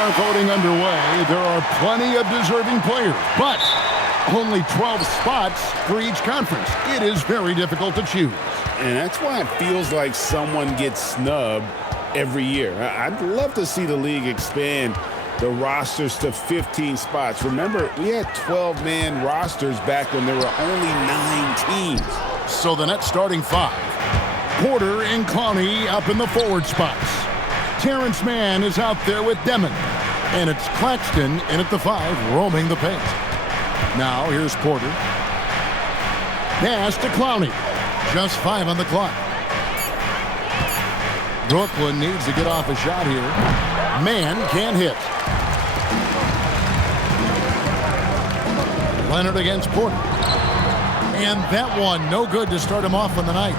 All-Star voting underway. There are plenty of deserving players, but only 12 spots for each conference. It is very difficult to choose. And that's why it feels like someone gets snubbed every year. I'd love to see the league expand the rosters to 15 spots. Remember, we had 12-man rosters back when there were only 9 teams. So the Nets starting 5. Porter and Clowney up in the forward spots. Terrence Mann is out there with Demon. And it's Claxton in at the 5, roaming the paint. Now here's Porter. Pass to Clowney. Just 5 on the clock. Brooklyn needs to get off a shot here. Mann can't hit. Leonard against Porter. And that one no good to start him off on the night.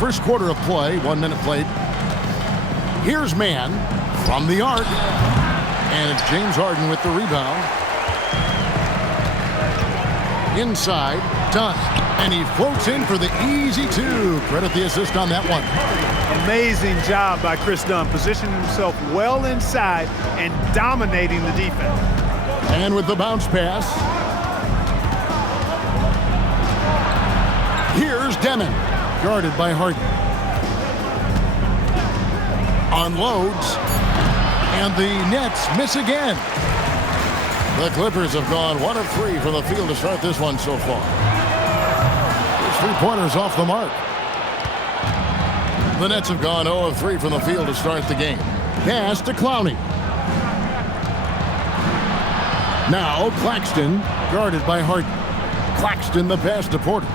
First quarter of play, 1 minute played. Here's Mann from the arc. And it's James Harden with the rebound. Inside, done. And he floats in for the easy 2. Credit the assist on that one. Amazing job by Chris Dunn, positioning himself well inside and dominating the defense. And with the bounce pass, here's Demon, guarded by Harden. Unloads, and the Nets miss again. The Clippers have gone 1 of 3 from the field to start this one so far. There's 3-pointers off the mark. The Nets have gone 0 of 3 from the field to start the game. Pass to Clowney. Now Claxton, guarded by Harden. Claxton the pass to Porter.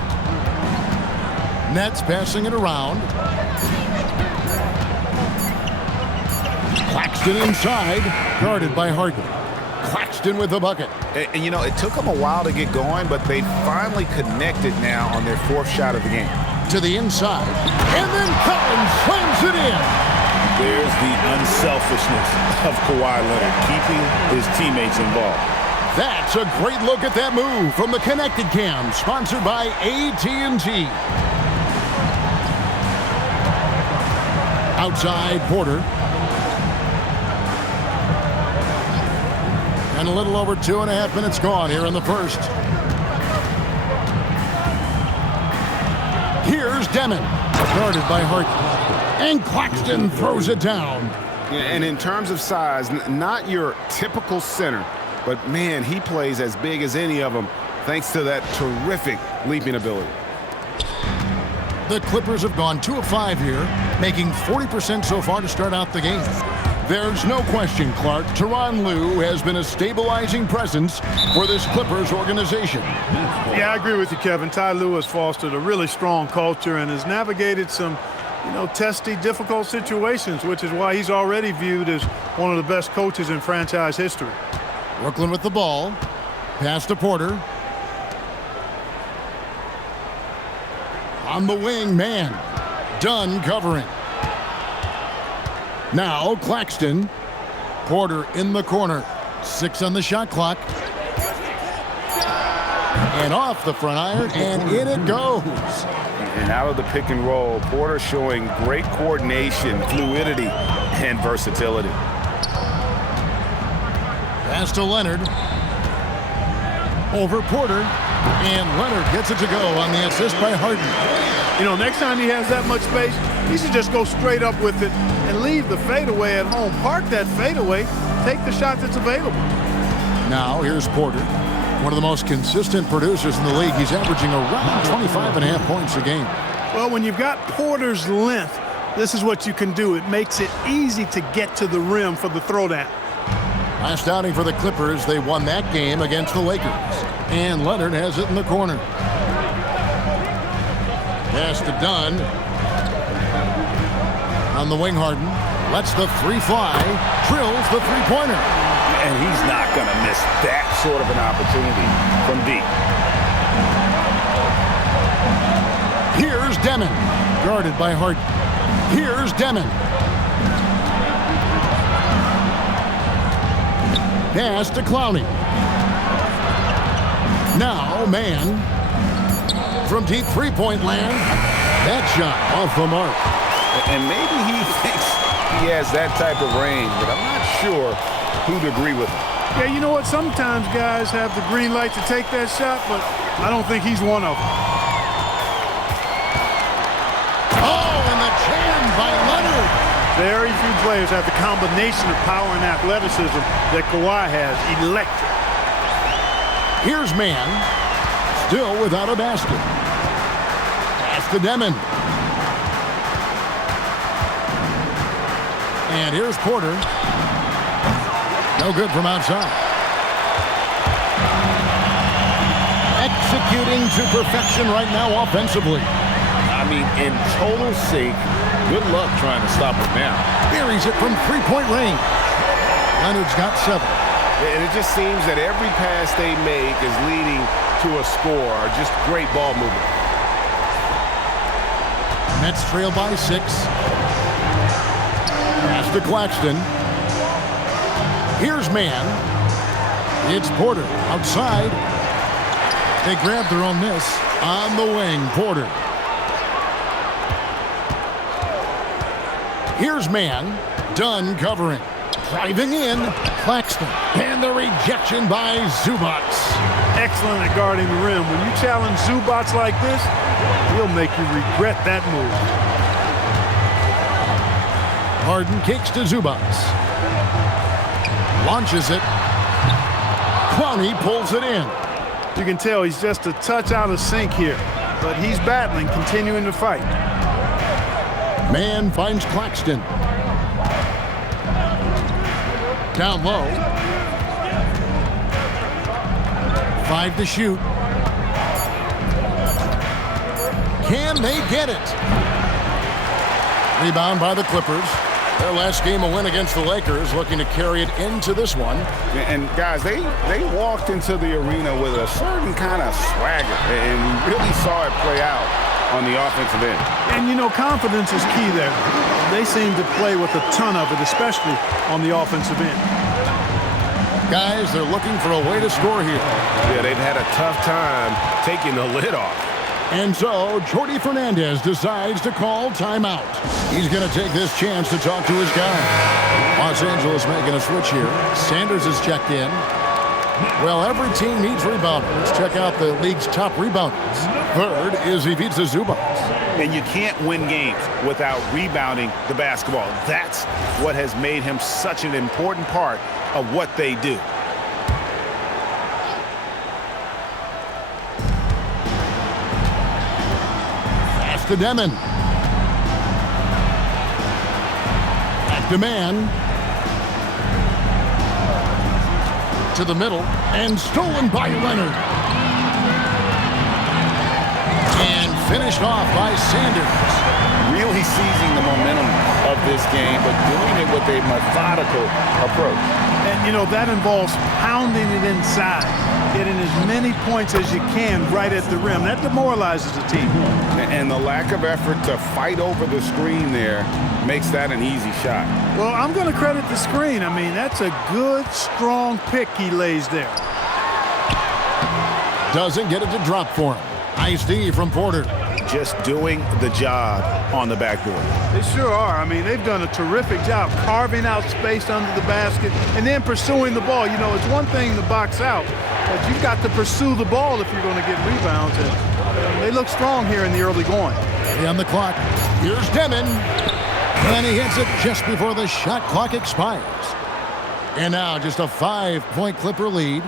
Nets passing it around. Claxton inside, guarded by Harden. Claxton with the bucket. And, you know, it took them a while to get going, but they finally connected now on their 4th shot of the game. To the inside, and then Collins slams it in. There's the unselfishness of Kawhi Leonard, keeping his teammates involved. That's a great look at that move from the Connected Cam, sponsored by AT&T. Outside, Porter. And a little over 2.5 minutes gone here in the first. Here's Demon, guarded by Harden. And Claxton throws it down. And in terms of size, not your typical center, but man, he plays as big as any of them thanks to that terrific leaping ability. The Clippers have gone 2 of 5 here, making 40% so far to start out the game. There's no question, Clark, Tyronn Lue has been a stabilizing presence for this Clippers organization. Yeah, I agree with you, Kevin. Ty Lue has fostered a really strong culture and has navigated some, testy, difficult situations, which is why he's already viewed as one of the best coaches in franchise history. Brooklyn with the ball. Pass to Porter. On the wing, Mann. Dunn covering. Now Claxton. Porter in the corner. 6 on the shot clock. And off the front iron, and in it goes. And out of the pick and roll, Porter showing great coordination, fluidity, and versatility. Pass to Leonard. Over Porter. And Leonard gets it to go on the assist by Harden. Next time he has that much space, he should just go straight up with it and leave the fadeaway at home. Park that fadeaway, take the shot that's available. Now here's Porter, one of the most consistent producers in the league. He's averaging around 25.5 points a game. Well, when you've got Porter's length, this is what you can do. It makes it easy to get to the rim for the throwdown. Last outing for the Clippers, they won that game against the Lakers. And Leonard has it in the corner. Pass to Dunn. On the wing, Harden lets the 3 fly, drills the 3-pointer. And he's not going to miss that sort of an opportunity from deep. Here's Demon, guarded by Harden. Here's Demon. Pass to Clowney. Now Mann from deep 3-point land. That shot off the mark. And maybe he thinks has that type of range, but I'm not sure who'd agree with him. Yeah, you know what? Sometimes guys have the green light to take that shot, but I don't think he's one of them. Oh, and the jam by Leonard. Very few players have the combination of power and athleticism that Kawhi has. Electric. Here's Mann, still without a basket. Pass to Demon. And here's Porter. No good from outside. Executing to perfection right now offensively. I mean, in total sync. Good luck trying to stop him now. Buries it from three-point range. Leonard's got 7. And it just seems that every pass they make is leading to a score. Just great ball movement. Nets trail by 6. Pass to Claxton. Here's Mann. It's Porter outside. They grab their own miss. On the wing, Porter. Here's Mann. Done covering. Driving in, Claxton. And the rejection by Zubac. Excellent at guarding the rim. When you challenge Zubac like this, he'll make you regret that move. Harden kicks to Zubac. Launches it. Clowney pulls it in. You can tell he's just a touch out of sync here, but he's battling, continuing to fight. Mann finds Claxton. Down low. 5 to shoot. Can they get it? Rebound by the Clippers. Their last game a win against the Lakers, looking to carry it into this one. And guys, they walked into the arena with a certain kind of swagger, and we really saw it play out on the offensive end. And you know, confidence is key there. They seem to play with a ton of it, especially on the offensive end. Guys, they're looking for a way to score here. Yeah, they've had a tough time taking the lid off. And so, Jordi Fernandez decides to call timeout. He's going to take this chance to talk to his guy. Los Angeles making a switch here. Sanders is checked in. Well, every team needs rebounders. Let's check out the league's top rebounders. Third is Ivica Zubac. And you can't win games without rebounding the basketball. That's what has made him such an important part of what they do. Pass to Demon. Back to Mann. To the middle. And stolen by Leonard. And finished off by Sanders. Really seizing the momentum of this game, but doing it with a methodical approach. And, you know, that involves pounding it inside, getting as many points as you can right at the rim. That demoralizes the team. And the lack of effort to fight over the screen there makes that an easy shot. Well, I'm going to credit the screen. I mean, that's a good, strong pick he lays there. Doesn't get it to drop for him. Nice D from Porter. Just doing the job on the backboard. They sure are. I mean, they've done a terrific job carving out space under the basket and then pursuing the ball. You know, it's one thing to box out, but you've got to pursue the ball if you're going to get rebounds. And they look strong here in the early going. On the clock. Here's Demon. And he hits it just before the shot clock expires. And now just a 5-point Clipper lead.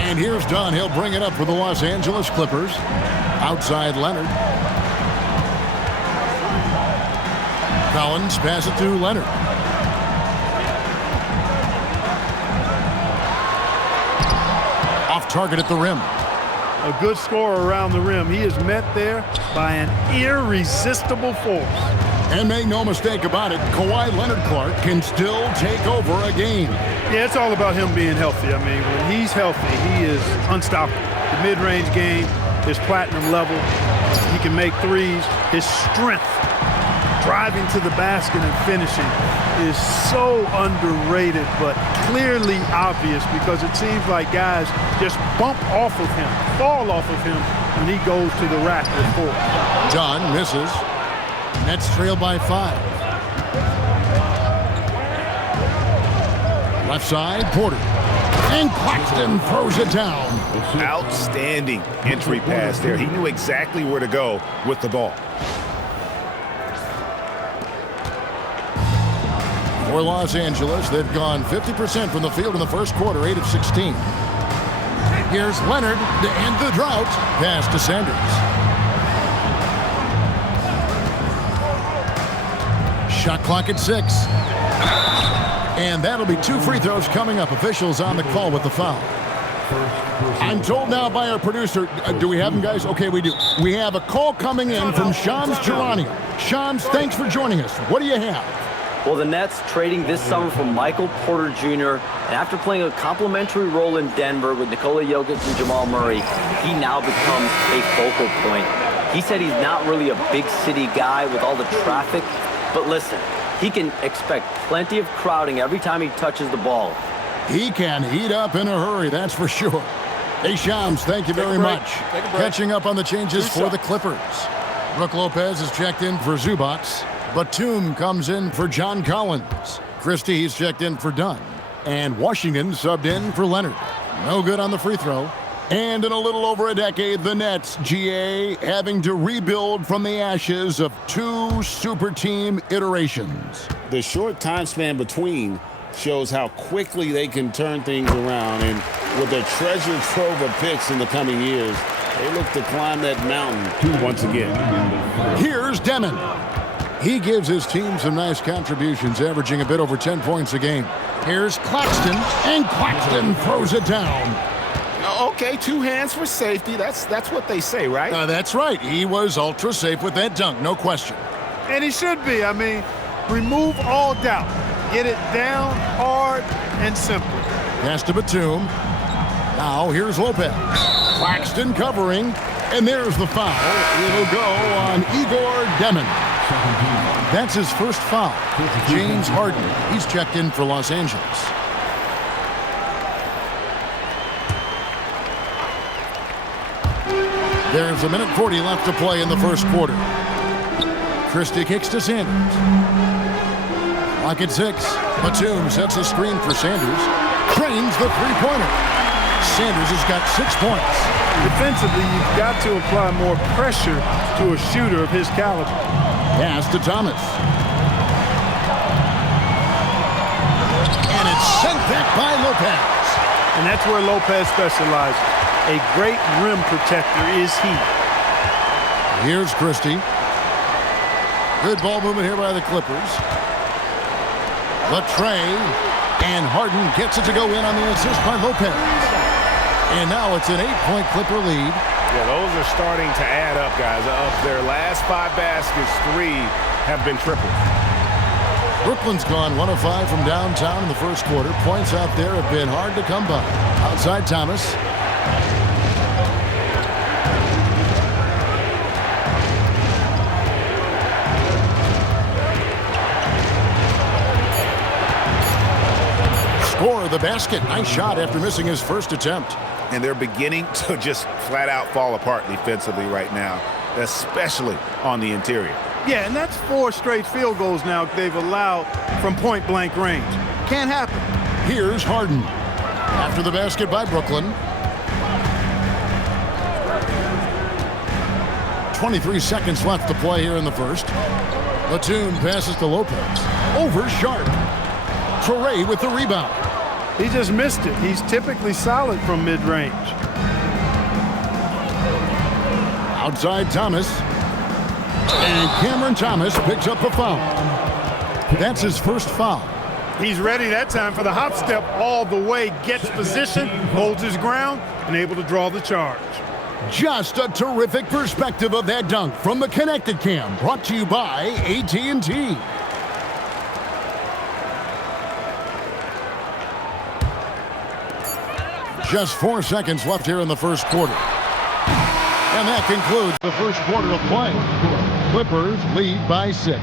And here's Dunn. He'll bring it up for the Los Angeles Clippers. Outside Leonard. Collins pass it to Leonard. Off target at the rim. A good scorer around the rim. He is met there by an irresistible force. And make no mistake about it, Kawhi Leonard Clark can still take over a game. Yeah, it's all about him being healthy. I mean, when he's healthy, he is unstoppable. The mid-range game is platinum level. He can make threes. His strength driving to the basket and finishing is so underrated, but clearly obvious because it seems like guys just bump off of him, fall off of him when he goes to the rack with 4. John misses. Nets trail by 5. Left side, Porter. And Claxton throws it down. Outstanding entry pass there. He knew exactly where to go with the ball. For Los Angeles, they've gone 50% from the field in the first quarter, 8 of 16. Here's Leonard to end the drought. Pass to Sanders. Shot clock at 6. And that'll be 2 free throws coming up. Officials on the call with the foul. I'm told now by our producer, do we have him, guys? Okay, we do. We have a call coming in from Shams Charania. Shams, thanks for joining us. What do you have? Well, the Nets trading this summer for Michael Porter Jr. And after playing a complimentary role in Denver with Nikola Jokic and Jamal Murray, he now becomes a focal point. He said he's not really a big city guy with all the traffic, but listen, he can expect plenty of crowding every time he touches the ball. He can heat up in a hurry, that's for sure. Hey, Shams, thank you very much. Catching up on the changes for the Clippers. Brook Lopez is checked in for Zubac. Batum comes in for John Collins. Christie, he's checked in for Dunn. And Washington subbed in for Leonard. No good on the free throw. And in a little over a decade, the Nets, GA, having to rebuild from the ashes of 2 super team iterations. The short time span between shows how quickly they can turn things around. And with a treasure trove of picks in the coming years, they look to climb that mountain once again. Here's Demon. He gives his team some nice contributions, averaging a bit over 10 points a game. Here's Claxton, and Claxton throws it down. Okay, 2 hands for safety. That's what they say, right? That's right. He was ultra safe with that dunk, no question. And he should be. I mean, remove all doubt. Get it down hard and simple. Pass to Batum. Now here's Lopez. Claxton covering, and there's the foul. It'll go on Igor Demon. That's his first foul. James Harden, he's checked in for Los Angeles. There's a minute 40 left to play in the first quarter. Christie kicks to Sanders. Clock at 6. Batum sets a screen for Sanders. Trains the three-pointer. Sanders has got 6 points. Defensively, you've got to apply more pressure to a shooter of his caliber. Pass to Thomas. And it's sent back by Lopez. And that's where Lopez specializes. A great rim protector is he. Here's Christie. Good ball movement here by the Clippers. Latrey. And Harden gets it to go in on the assist by Lopez. And now it's an 8-point Clipper lead. Yeah, those are starting to add up, guys. Of their last 5 baskets, 3 have been triples. Brooklyn's gone 1 of 5 from downtown in the first quarter. Points out there have been hard to come by. Outside Thomas. Score the basket. Nice shot after missing his first attempt. And they're beginning to just flat out fall apart defensively right now, especially on the interior. Yeah, and that's 4 straight field goals now they've allowed from point-blank range. Can't happen. Here's Harden. After the basket by Brooklyn. 23 seconds left to play here in the first. Batum passes to Lopez. Over Sharp. Toure with the rebound. He just missed it. He's typically solid from mid-range. Outside Thomas. And Cameron Thomas picks up a foul. That's his first foul. He's ready that time for the hop step all the way. Gets position, holds his ground, and able to draw the charge. Just a terrific perspective of that dunk from the Connected Cam. Brought to you by AT&T. Just 4 seconds left here in the first quarter. And that concludes the first quarter of play. Clippers lead by 6.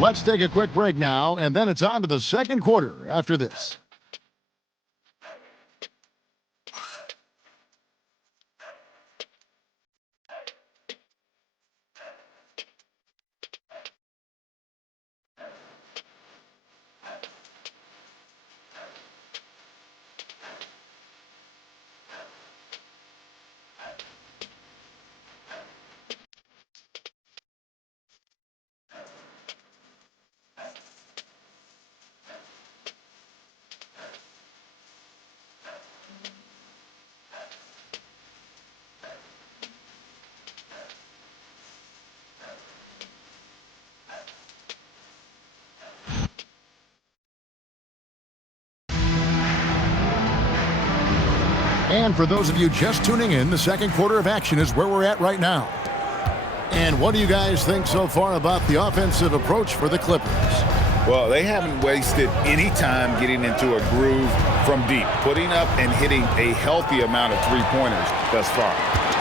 Let's take a quick break now, and then it's on to the second quarter after this. And for those of you just tuning in, the second quarter of action is where we're at right now. And what do you guys think so far about the offensive approach for the Clippers? Well, they haven't wasted any time getting into a groove from deep, putting up and hitting a healthy amount of three-pointers thus far.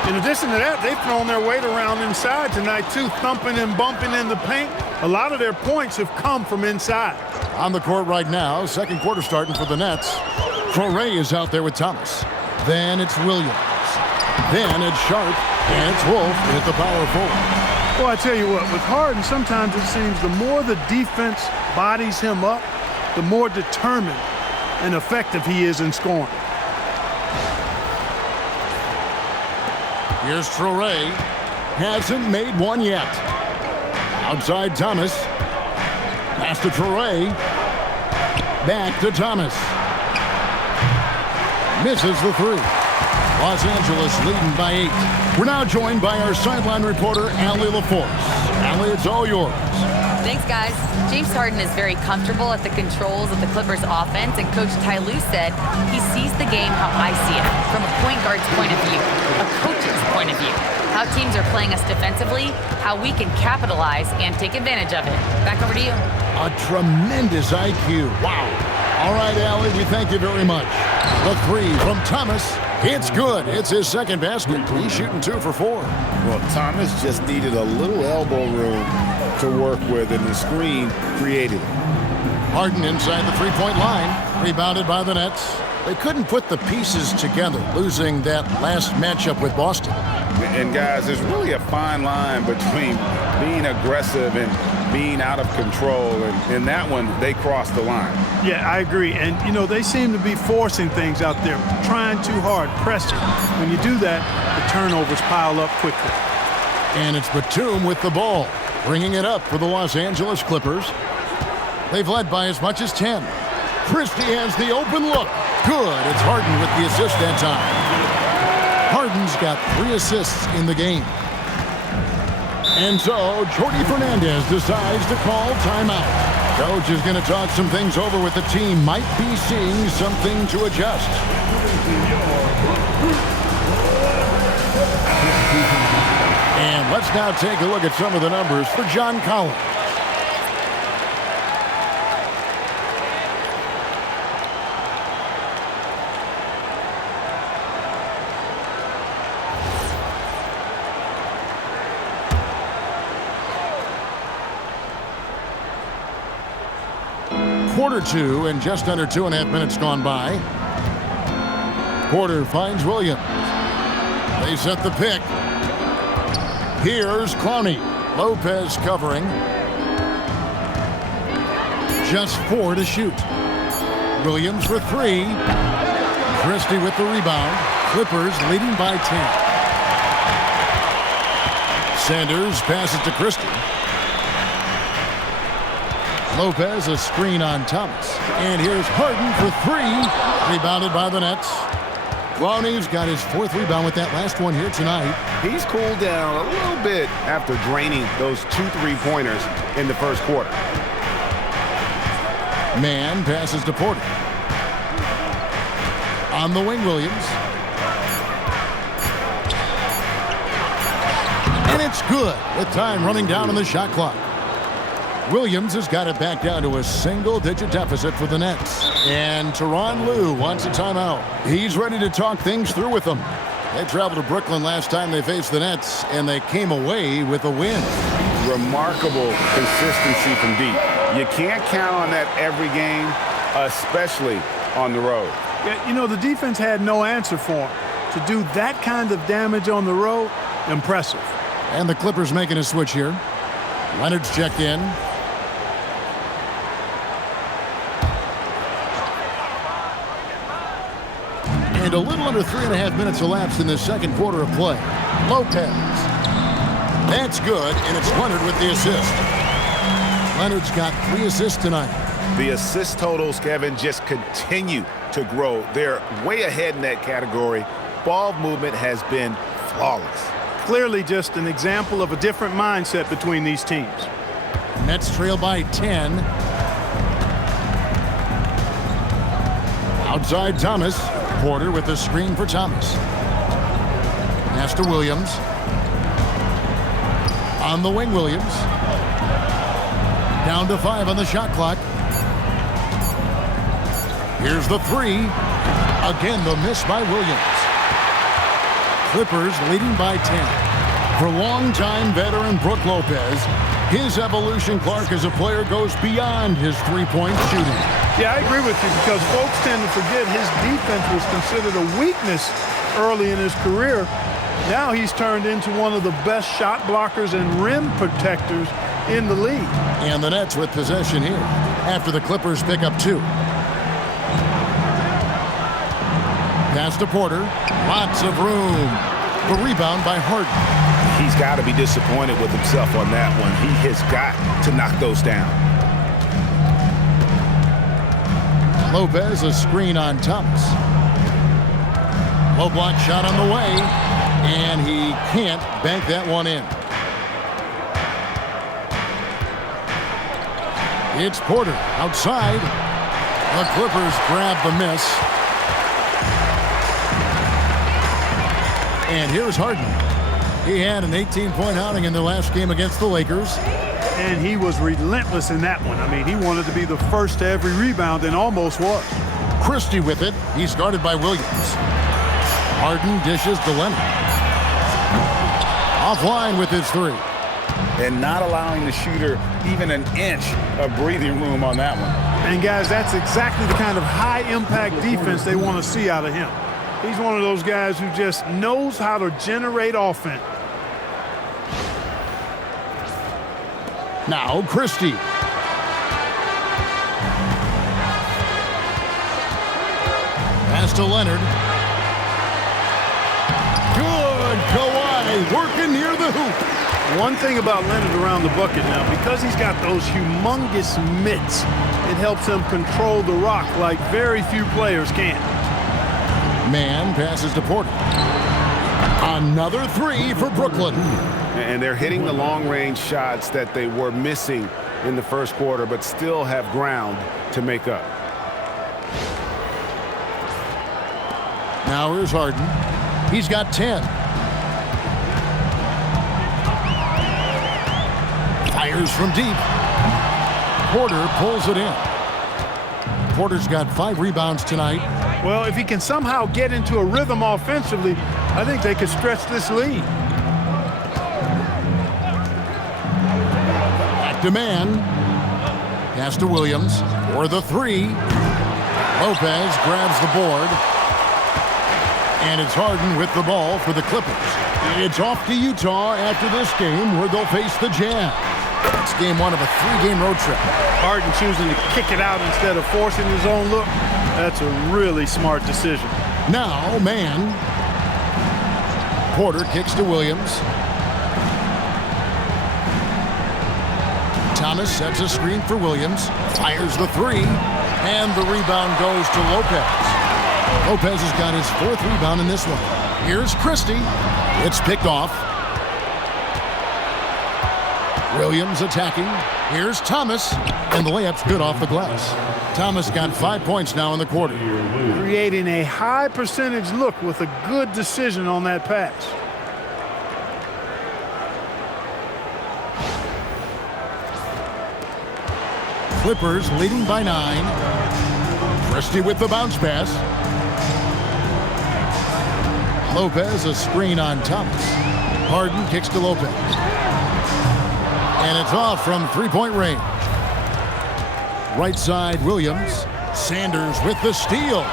In addition to that, they've thrown their weight around inside tonight, too, thumping and bumping in the paint. A lot of their points have come from inside. On the court right now, second quarter starting for the Nets. Claw is out there with Thomas. Then it's Williams. Then it's Sharp. And it's Wolf at the power forward. Well, I tell you what, with Harden, sometimes it seems the more the defense bodies him up, the more determined and effective he is in scoring. Here's Traore. Hasn't made one yet. Outside Thomas. Pass to Traore. Back to Thomas. Misses the three. Los Angeles leading by 8. We're now joined by our sideline reporter, Allie LaForce. Allie, it's all yours. Thanks, guys. James Harden is very comfortable at the controls of the Clippers offense, and Coach Ty Lue said he sees the game how I see it, from a point guard's point of view, a coach's point of view, how teams are playing us defensively, how we can capitalize and take advantage of it. Back over to you. A tremendous IQ. Wow. All right, Allie, we thank you very much. The three from Thomas. It's good. It's his second basket. He's shooting 2 for 4. Well, Thomas just needed a little elbow room to work with, and the screen created it. Harden inside the three-point line. Rebounded by the Nets. They couldn't put the pieces together, losing that last matchup with Boston. And, guys, there's really a fine line between being aggressive and being out of control. And in that one, they crossed the line. Yeah, I agree. And, you know, they seem to be forcing things out there, trying too hard, pressing. When you do that, the turnovers pile up quickly. And it's Batum with the ball, bringing it up for the Los Angeles Clippers. They've led by as much as 10. Christie has the open look. Good. It's Harden with the assist that time. Harden's got 3 assists in the game. And so, Jordi Fernandez decides to call timeout. Coach is going to talk some things over with the team. Might be seeing something to adjust. And let's now take a look at some of the numbers for John Collins. Quarter 2 and just under 2.5 minutes gone by. Porter finds Williams. They set the pick. Here's Clowney. Lopez covering. Just 4 to shoot. Williams for 3. Christie with the rebound. Clippers leading by 10. Sanders passes to Christie. Lopez, a screen on Thomas. And here's Harden for 3. Rebounded by the Nets. Clowney's got his 4th rebound with that last one here tonight. He's cooled down a little bit after draining those 2 3-pointers in the first quarter. Man passes to Porter. On the wing, Williams. And it's good with time running down on the shot clock. Williams has got it back down to a single-digit deficit for the Nets. And Tyronn Lue wants a timeout. He's ready to talk things through with them. They traveled to Brooklyn last time they faced the Nets, and they came away with a win. remarkable consistency from deep. You can't count on that every game, especially on the road. Yeah, you know, the defense had no answer for him. To do that kind of damage on the road, impressive. And the Clippers making a switch here. Leonard's checked in. And a little under 3.5 minutes elapsed in the second quarter of play. Lopez. That's good, and it's Leonard with the assist. Leonard's got 3 assists tonight. The assist totals, Kevin, just continue to grow. They're way ahead in that category. Ball movement has been flawless. Clearly just an example of a different mindset between these teams. Nets trail by 10. Outside Thomas. Porter with the screen for Thomas. Pass to Williams. On the wing, Williams. Down to 5 on the shot clock. Here's the 3. Again, the miss by Williams. Clippers leading by 10. For longtime veteran Brook Lopez, his evolution, Clark, as a player goes beyond his three-point shooting. Yeah, I agree with you because folks tend to forget his defense was considered a weakness early in his career. Now he's turned into one of the best shot blockers and rim protectors in the league. And the Nets with possession here after the Clippers pick up 2. Pass to Porter. Lots of room. The rebound by Harden. He's got to be disappointed with himself on that one. He has got to knock those down. Lopez, a screen on Thomas. Low block shot on the way, and he can't bank that one in. It's Porter outside. The Clippers grab the miss. And here's Harden. He had an 18-point outing in their last game against the Lakers. And he was relentless in that one. I mean, he wanted to be the first to every rebound and almost was. Christie with it. He's guarded by Williams. Harden dishes to Leonard. Offline with his 3. And not allowing the shooter even an inch of breathing room on that one. And guys, that's exactly the kind of high-impact defense they want to see out of him. He's one of those guys who just knows how to generate offense. Now Christie. Pass to Leonard. Good. Kawhi working near the hoop. One thing about Leonard around the bucket now, because he's got those humongous mitts, it helps him control the rock like very few players can. Man passes to Porter. Another 3 for Brooklyn. And they're hitting the long-range shots that they were missing in the first quarter, but still have ground to make up. Now here's Harden. He's got 10. Fires from deep. Porter pulls it in. Porter's got 5 rebounds tonight. Well, if he can somehow get into a rhythm offensively, I think they could stretch this lead. Back to man. Pass to Williams for the 3. Lopez grabs the board. And it's Harden with the ball for the Clippers. It's off to Utah after this game where they'll face the Jazz. It's game 1 of a 3-game road trip. Harden choosing to kick it out instead of forcing his own look. That's a really smart decision. Now, man. Porter kicks to Williams. Thomas sets a screen for Williams. Fires the 3. And the rebound goes to Lopez. Lopez has got his 4th rebound in this one. Here's Christie. It's picked off. Williams attacking. Here's Thomas. And the layup's good off the glass. Thomas got 5 points now in the quarter. Creating a high percentage look with a good decision on that pass. Clippers leading by 9. Christie with the bounce pass. Lopez a screen on Thomas. Harden kicks to Lopez. And it's off from three-point range. Right side, Williams. Sanders with the steal.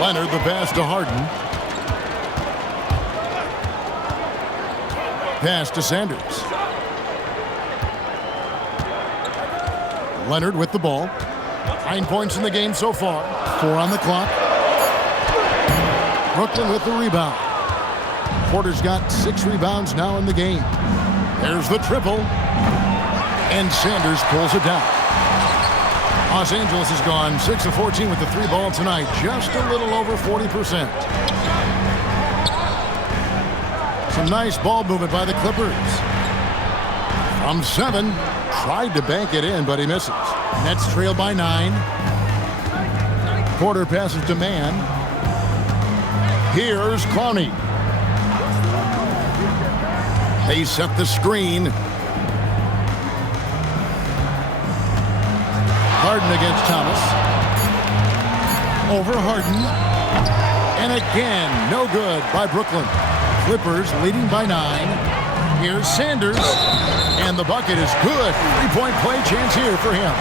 Leonard the pass to Harden. Pass to Sanders. Leonard with the ball. 9 points in the game so far. 4 on the clock. Brooklyn with the rebound. Porter's got 6 rebounds now in the game. There's the triple. And Sanders pulls it down. Los Angeles has gone 6 of 14 with the 3 ball tonight. Just a little over 40%. Some nice ball movement by the Clippers. From 7. Tried to bank it in, but he misses. Nets trail by 9. Porter passes to Mann. Here's Clowney. They set the screen. Harden against Thomas. Over Harden. And again, no good by Brooklyn. Clippers leading by 9. Here's Sanders. And the bucket is good. 3-point play chance here for him.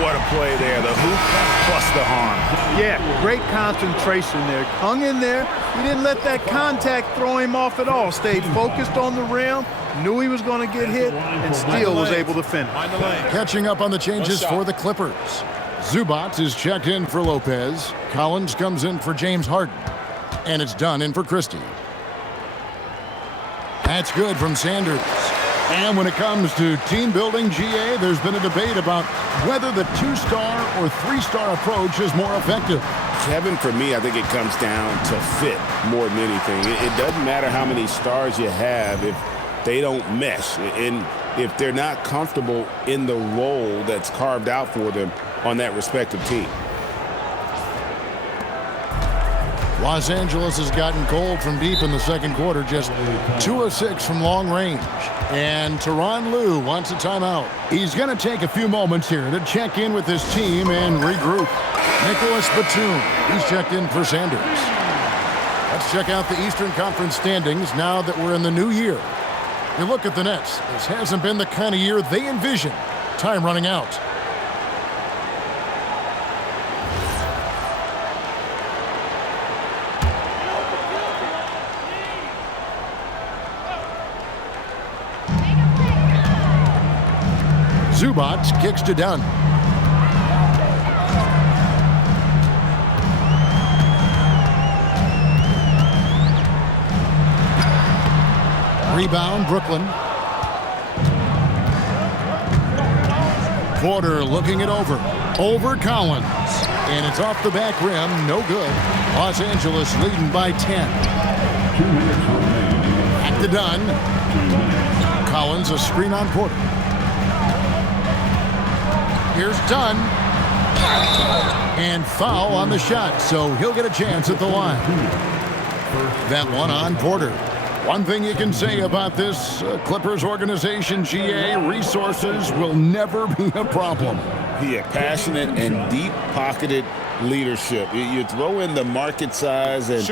What a play there. The hoop plus the harm. Yeah, great concentration there. Hung in there. He didn't let that contact throw him off at all. Stayed focused on the rim. Knew he was going to get hit and still was able to finish. Catching up on the changes for the Clippers. Zubac is checked in for Lopez. Collins comes in for James Harden. And it's done in for Christie. That's good from Sanders. And when it comes to team building, GA, there's been a debate about whether the 2-star or 3-star approach is more effective. Kevin, for me, I think it comes down to fit more than anything. It doesn't matter how many stars you have if they don't mesh, and if they're not comfortable in the role that's carved out for them on that respective team. Los Angeles has gotten cold from deep in the second quarter, just 2 of 6 from long range. And Tyronn Lue wants a timeout. He's going to take a few moments here to check in with his team and regroup. Nicholas Batum, he's checked in for Sanders. Let's check out the Eastern Conference standings now that we're in the new year. You look at the Nets. This hasn't been the kind of year they envisioned. Time running out. Zubac kicks to Dunn. Rebound, Brooklyn. Porter looking it over. Over Collins. And it's off the back rim. No good. Los Angeles leading by 10. Back to Dunn. Collins, a screen on Porter. Here's Dunn. And foul on the shot, so he'll get a chance at the line. That one on Porter. One thing you can say about this Clippers organization, GA, resources will never be a problem. Yeah, passionate and deep-pocketed leadership. You throw in the market size, and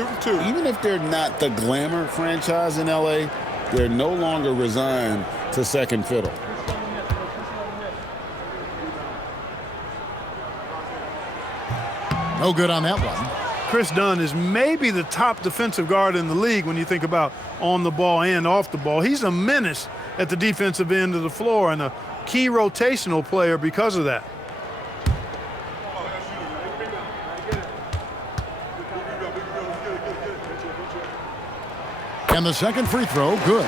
even if they're not the glamour franchise in LA, they're no longer resigned to second fiddle. No good on that one. Chris Dunn is maybe the top defensive guard in the league when you think about on the ball and off the ball. He's a menace at the defensive end of the floor and a key rotational player because of that. And the second free throw, good.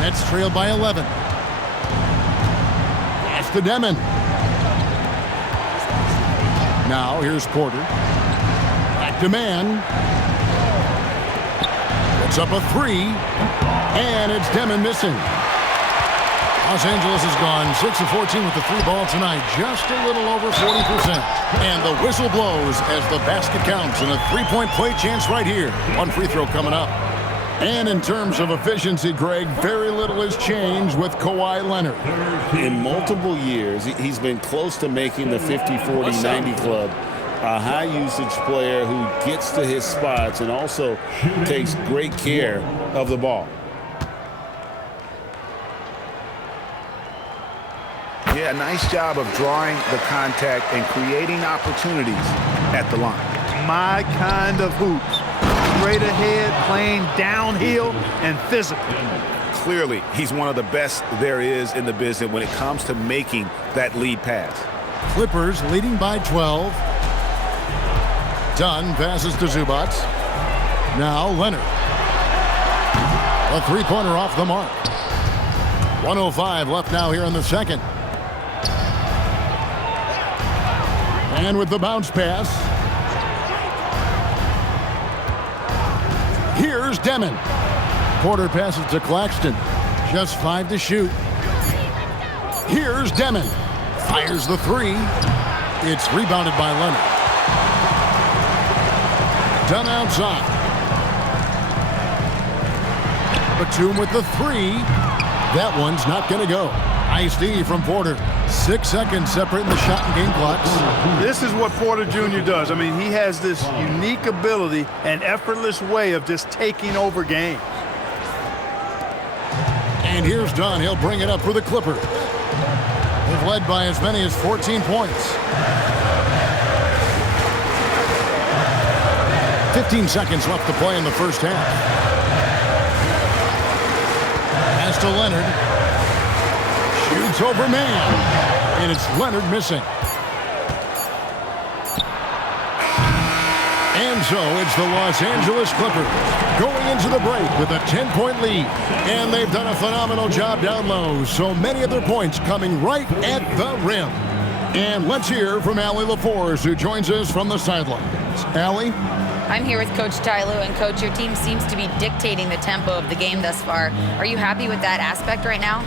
Nets trail by 11. Pass to Demon. Now here's Porter. Back to Mann. Puts up a 3. And it's Demon missing. Los Angeles has gone 6 of 14 with the 3 ball tonight. Just a little over 40%. And the whistle blows as the basket counts. And a 3-point play chance right here. One free throw coming up. And in terms of efficiency, Greg, very little has changed with Kawhi Leonard. In multiple years, he's been close to making the 50-40-90 club. a high-usage player who gets to his spots and also takes great care of the ball. Yeah, nice job of drawing the contact and creating opportunities at the line. My kind of hoops. Straight ahead, playing downhill, and physical. Clearly, he's one of the best there is in the business when it comes to making that lead pass. Clippers leading by 12. Dunn passes to Zubac. Now Leonard. A three-pointer off the mark. 1:05 left now here in the second. And with the bounce pass, here's Demon. Porter passes to Claxton. Just 5 to shoot. Here's Demon. Fires the three. It's rebounded by Leonard. Dunn outside. Batum with the three. That one's not going to go. Nice D from Porter. 6 seconds separating the shot and game clocks. This is what Porter Jr. does. I mean, he has this unique ability and effortless way of just taking over games. And here's Dunn. He'll bring it up for the Clippers. They've led by as many as 14 points. 15 seconds left to play in the first half. Pass to Leonard. Shoots over man. And it's Leonard missing. And so it's the Los Angeles Clippers going into the break with a 10-point lead. And they've done a phenomenal job down low. So many of their points coming right at the rim. And let's hear from Allie LaForce, who joins us from the sidelines. Allie? I'm here with Coach Ty Lue, and Coach, your team seems to be dictating the tempo of the game thus far. Are you happy with that aspect right now?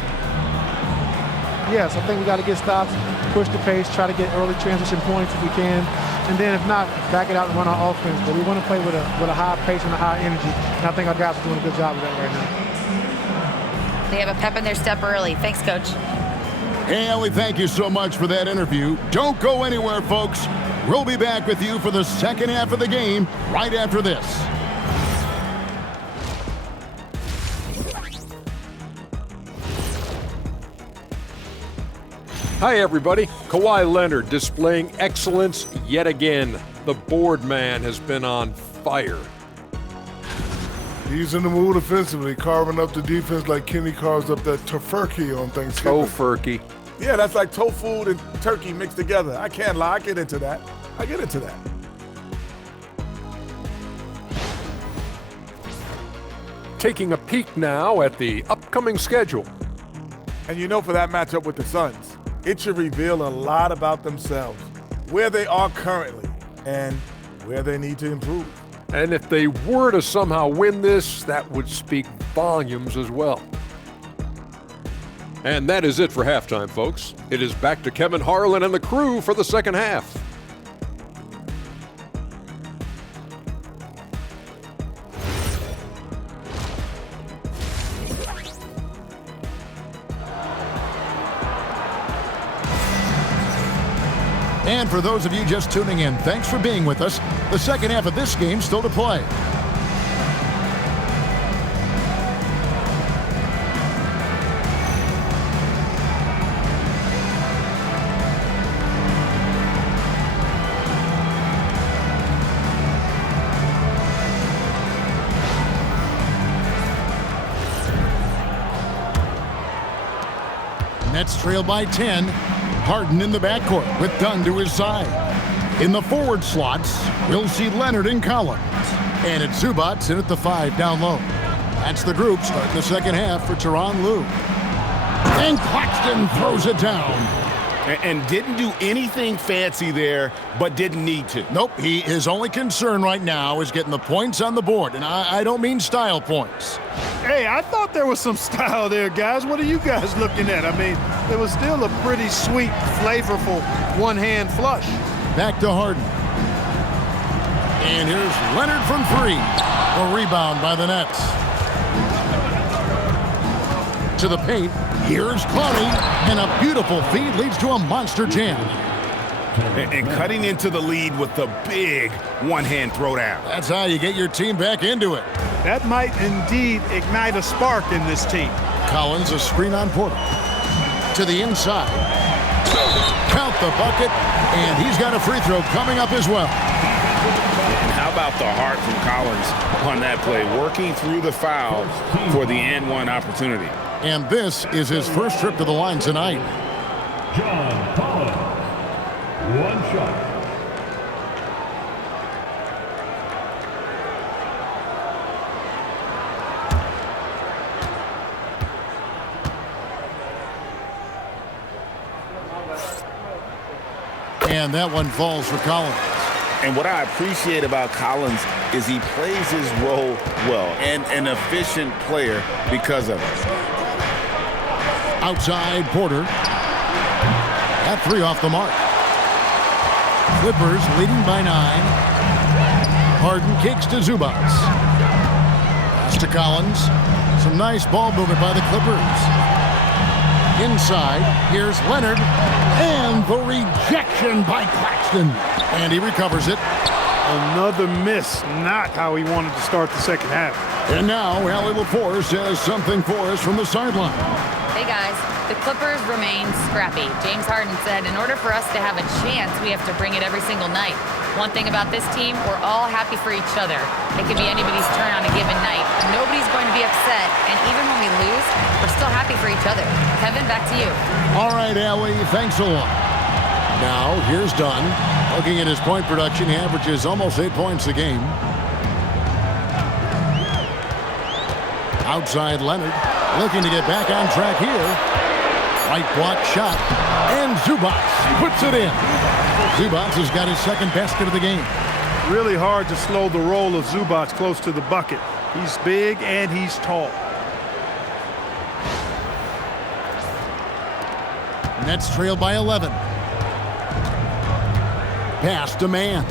Yes, I think we got to get stops, push the pace, try to get early transition points if we can, and then if not, back it out and run our offense. But we want to play with a high pace and a high energy, and I think our guys are doing a good job of that right now. They have a pep in their step early. Thanks, Coach. Hey, Allie, thank you so much for that interview. Don't go anywhere, folks. We'll be back with you for the second half of the game right after this. Hi, everybody. Kawhi Leonard displaying excellence yet again. The board man has been on fire. He's in the mood offensively, carving up the defense like Kenny carves up that tofurkey on Thanksgiving. Tofurkey. Yeah, that's like tofu and turkey mixed together. I can't lie, I get into that. Taking a peek now at the upcoming schedule. And you know, for that matchup with the Suns, it should reveal a lot about themselves, where they are currently, and where they need to improve. And if they were to somehow win this, that would speak volumes as well. And that is it for halftime, folks. It is back to Kevin Harlan and the crew for the second half. And for those of you just tuning in, thanks for being with us. The second half of this game still to play. Nets trail by 10. Harden in the backcourt with Dunn to his side. In the forward slots, we'll see Leonard and Collins. And it's Zubac in at the 5 down low. That's the group starting the second half for Tyronn Lue. And Claxton throws it down. And didn't do anything fancy there, but didn't need to. Nope, his only concern right now is getting the points on the board. And I don't mean style points. Hey, I thought there was some style there, guys. What are you guys looking at? I mean, it was still a pretty sweet, flavorful one-hand flush. Back to Harden. And here's Leonard from 3. A rebound by the Nets. To the paint. Here's Claw. And a beautiful feed leads to a monster jam. And cutting into the lead with the big one-hand throwdown. That's how you get your team back into it. That might indeed ignite a spark in this team. Collins, a screen on Porter. To the inside. Count the bucket, and he's got a free throw coming up as well. And how about the heart from Collins on that play, working through the foul for the and-one opportunity. And this is his first trip to the line tonight. John Collins, one shot. And that one falls for Collins. And what I appreciate about Collins is he plays his role well and an efficient player because of it. Outside Porter. That three off the mark. Clippers leading by 9. Harden kicks to Zubac. Pass to Collins. Some nice ball movement by the Clippers. Inside, here's Leonard. And the rejection by Claxton. And he recovers it. Another miss, not how he wanted to start the second half. And now, Allie LaForce has something for us from the sideline. Hey guys, the Clippers remain scrappy. James Harden said, in order for us to have a chance, we have to bring it every single night. One thing about this team, we're all happy for each other. It could be anybody's turn on a given night. Nobody's going to be upset, and even when we lose, we're still happy for each other. Kevin, back to you. All right, Allie, thanks a lot. Now, here's Dunn. Looking at his point production, he averages almost 8 points a game. Outside Leonard, looking to get back on track here. Right block shot, and Zubac puts it in. Zubac has got his second basket of the game. Really hard to slow the roll of Zubac close to the bucket. He's big and he's tall. Nets trail by 11. Pass to man.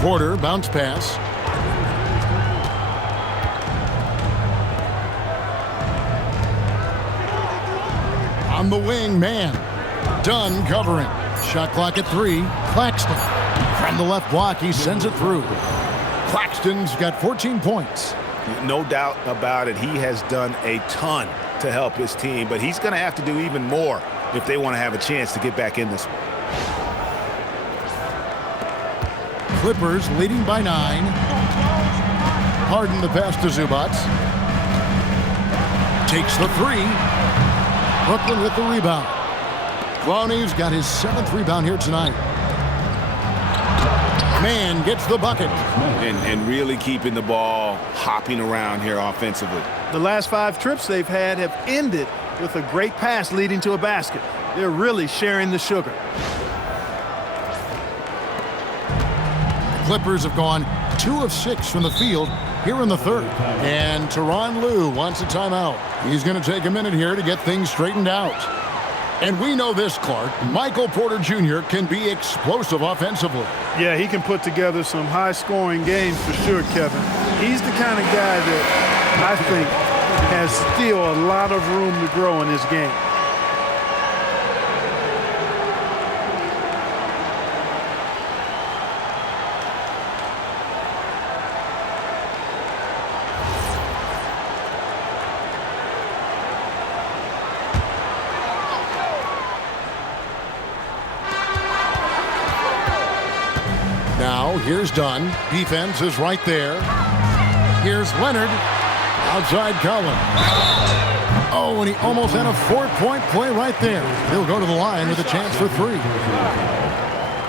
Porter, bounce pass. On the wing, man. Dunn covering. Shot clock at 3. Claxton. From the left block, he sends it through. Claxton's got 14 points. No doubt about it. He has done a ton to help his team, but he's going to have to do even more if they want to have a chance to get back in this one. Clippers leading by 9. Harden the pass to Zubac. Takes the 3. Brooklyn with the rebound. Clowney's got his 7th rebound here tonight. Man gets the bucket. And really keeping the ball hopping around here offensively. The last 5 trips they've had have ended with a great pass leading to a basket. They're really sharing the sugar. Clippers have gone 2 of 6 from the field here in the third. And Tyronn Lue wants a timeout. He's going to take a minute here to get things straightened out. And we know this, Clark. Michael Porter Jr. can be explosive offensively. Yeah, he can put together some high-scoring games for sure, Kevin. He's the kind of guy that I think has still a lot of room to grow in his game. Now, here's Dunn. Defense is right there. Here's Leonard. Outside Collins. Oh, and he almost had a 4-point play right there. He'll go to the line with a chance for 3.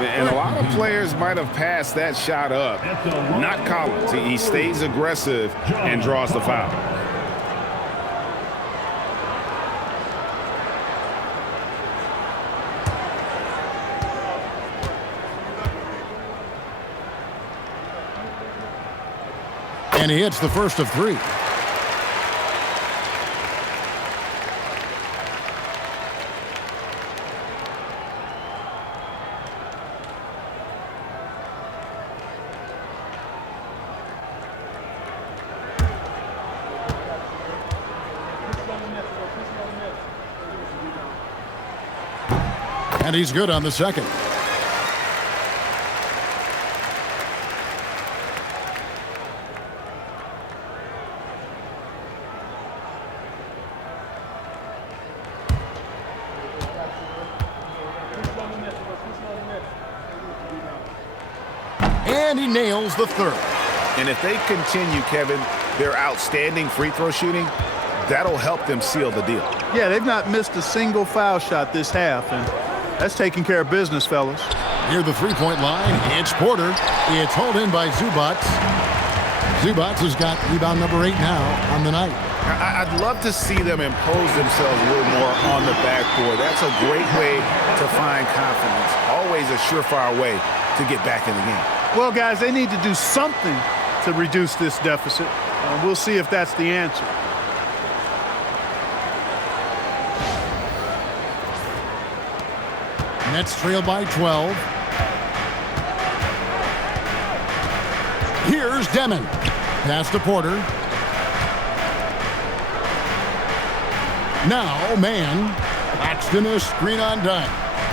And a lot of players might have passed that shot up. Not Collins. He stays aggressive and draws the foul. And he hits the first of 3. And he's good on the second. And he nails the third. And if they continue, Kevin, their outstanding free throw shooting, that'll help them seal the deal. Yeah, they've not missed a single foul shot this half, and that's taking care of business, fellas. Near the three-point line, it's Porter. It's hauled in by Zubac. Zubac has got rebound number 8 now on the night. I'd love to see them impose themselves a little more on the backboard. That's a great way to find confidence. Always a surefire way to get back in the game. Well, guys, they need to do something to reduce this deficit. We'll see if that's the answer. Nets trail by 12. Here's Demon. Pass to Porter. Now, Mann. Claxton a screen on dime.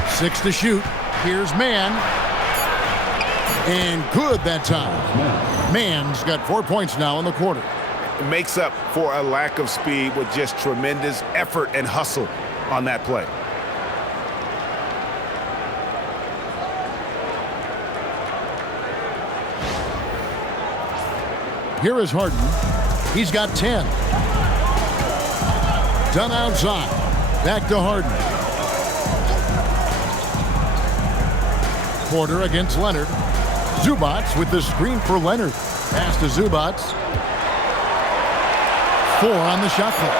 6 to shoot. Here's Mann. And good that time. Mann's got 4 points now in the quarter. It makes up for a lack of speed with just tremendous effort and hustle on that play. Here is Harden. He's got 10. Done outside. Back to Harden. Porter against Leonard. Zubac with the screen for Leonard. Pass to Zubac. 4 on the shot clock.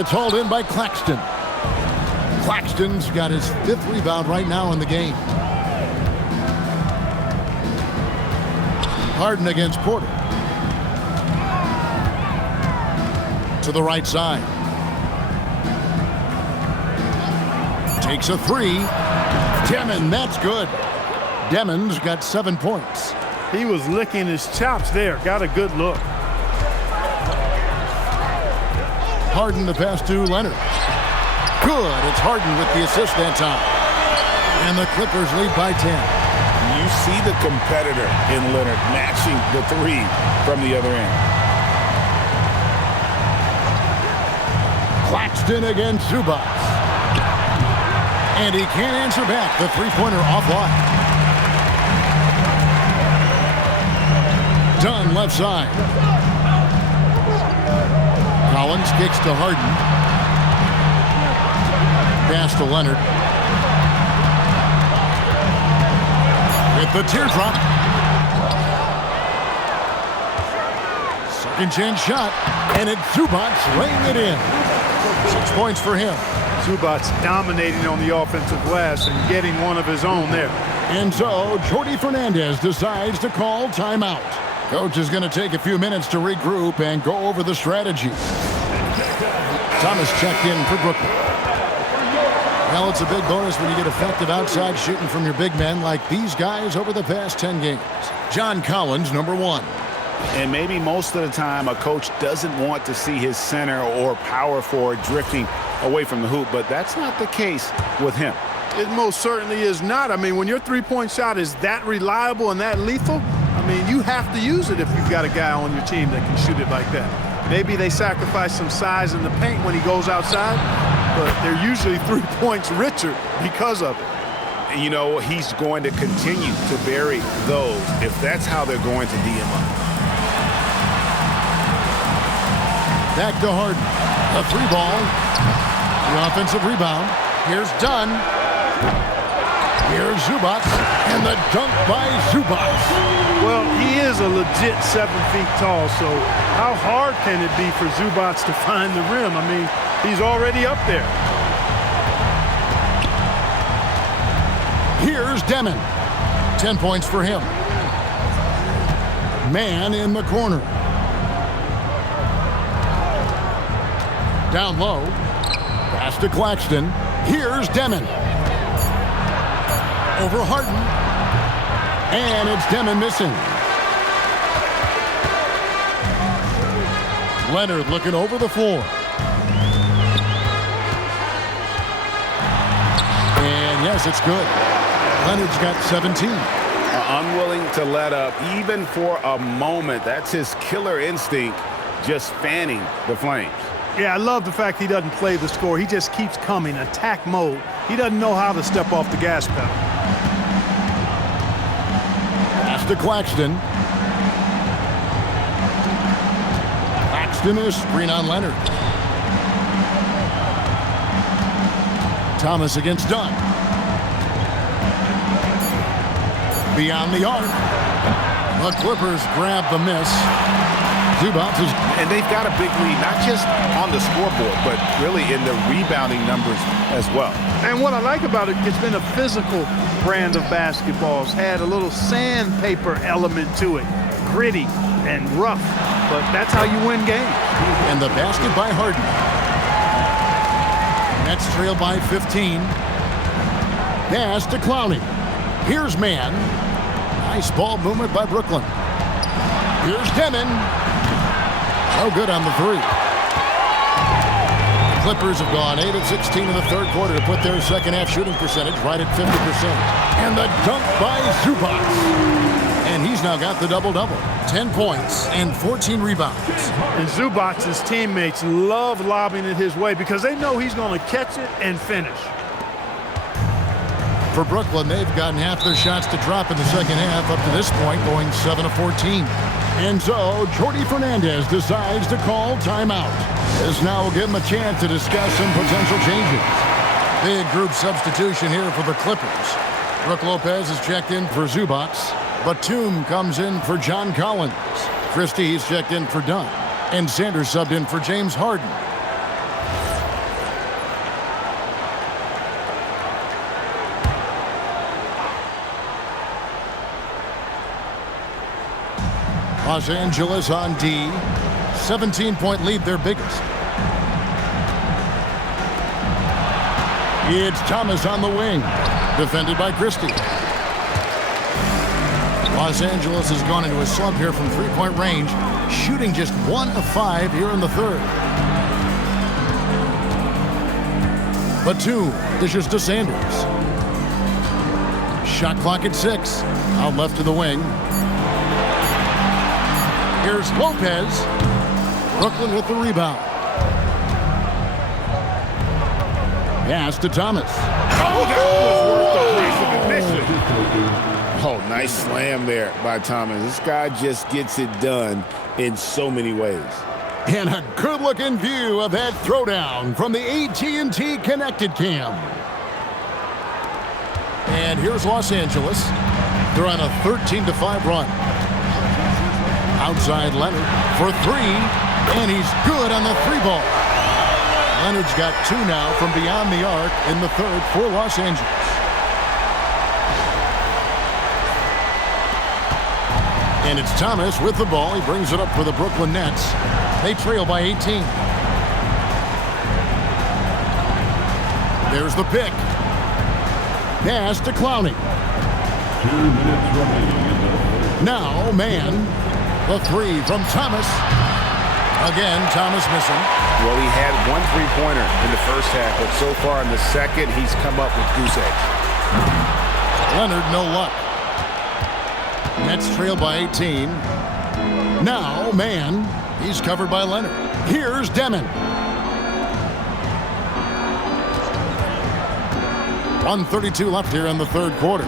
It's hauled in by Claxton. Claxton's got his 5th rebound right now in the game. Harden against Porter. To the right side. Takes a 3. Demon, that's good. Demon's got 7 points. He was licking his chops there. Got a good look. Harden the pass to Leonard. Good. It's Harden with the assist that time. And the Clippers lead by 10. You see the competitor in Leonard matching the 3 from the other end. Claxton against Zubac. And he can't answer back. The three-pointer offline. Dunn left side. Collins kicks to Harden. Pass to Leonard. With the teardrop. Second chance shot. And it's Zubac laying it in. 6 points for him. Zubac dominating on the offensive glass and getting one of his own there. And so Jordi Fernandez decides to call timeout. Coach is going to take a few minutes to regroup and go over the strategy. Thomas checked in for Brooklyn. Well, it's a big bonus when you get effective outside shooting from your big men like these guys over the past 10 games. John Collins, number 1. And maybe most of the time a coach doesn't want to see his center or power forward drifting away from the hoop, but that's not the case with him. It most certainly is not. I mean, when your three-point shot is that reliable and that lethal, I mean, you have to use it if you've got a guy on your team that can shoot it like that. Maybe they sacrifice some size in the paint when he goes outside, but they're usually 3 points richer because of it. And you know, he's going to continue to bury those if that's how they're going to D him up. Back to Harden. A 3-ball. The offensive rebound. Here's Dunn. Here's Zubac. And the dunk by Zubac. Well, he is a legit 7 feet tall, so how hard can it be for Zubac to find the rim? I mean, he's already up there. Here's Demon. 10 points for him. Man in the corner. Down low. Pass to Claxton. Here's Demon. Over Harden. And it's Demon missing. Leonard looking over the floor. yes, it's good. Leonard's got 17. Unwilling to let up even for a moment. That's his killer instinct, just fanning the flames. Yeah, I love the fact he doesn't play the score. He just keeps coming, attack mode. He doesn't know how to step off the gas pedal. Pass to Claxton. Claxton is screen on Leonard. Thomas against Dunn. Beyond the arc. The Clippers grab the miss. Zubac is... And they've got a big lead, not just on the scoreboard, but really in the rebounding numbers as well. And what I like about it, it's been a physical brand of basketball. It's had a little sandpaper element to it. Gritty and rough, but that's how you win games. And the basket by Harden. Nets trail by 15. Pass to Clowney. Here's man. Nice ball movement by Brooklyn. Here's Demon. No good on the three. The Clippers have gone 8 of 16 in the third quarter to put their second half shooting percentage right at 50%. And the dunk by Zubac. And he's now got the double-double. 10 points and 14 rebounds. And Zubac's teammates love lobbing it his way because they know he's going to catch it and finish. For Brooklyn, they've gotten half their shots to drop in the second half up to this point, going 7 of 14. And so, Jordi Fernandez decides to call timeout. This now will give him a chance to discuss some potential changes. Big group substitution here for the Clippers. Brook Lopez is checked in for Zubac. Batum comes in for John Collins. Christie is checked in for Dunn. And Sanders subbed in for James Harden. Los Angeles on D. 17-point lead, their biggest. It's Thomas on the wing. Defended by Christie. Los Angeles has gone into a slump here from three-point range, shooting just 1 of 5 here in the third. Batum dishes to Sanders. Shot clock at 6. Out left to the wing. Here's Lopez. Brooklyn with the rebound. Pass to Thomas. Oh, that was worth the price of admission. Oh, nice slam there by Thomas. This guy just gets it done in so many ways. And a good-looking view of that throwdown from the AT&T Connected Cam. And here's Los Angeles. They're on a 13-5 run. Outside Leonard for 3, and he's good on the 3-ball. Leonard's got 2 now from beyond the arc in the third for Los Angeles. And it's Thomas with the ball. He brings it up for the Brooklyn Nets. They trail by 18. There's the pick. Pass to Clowney. 2 minutes remaining. Now, man. The 3 from Thomas. Again, Thomas missing. Well, he had 1 3-pointer in the first half, but so far in the second, he's come up with goose eggs. Leonard, no luck. Nets trail by 18. Now, man. He's covered by Leonard. Here's Demon. 1:32 left here in the third quarter.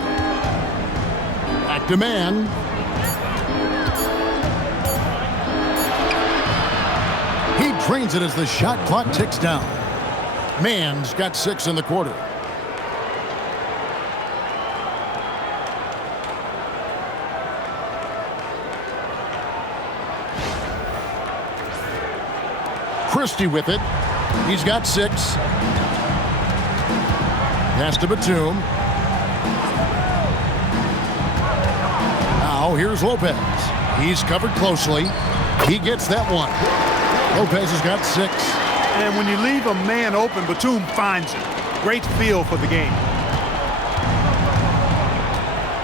Back to man. He drains it as the shot clock ticks down. Man's got 6 in the quarter. Christie with it. He's got 6. Pass to Batum. Now here's Lopez. He's covered closely. He gets that one. Lopez has got 6. And when you leave a man open, Batum finds it. Great feel for the game.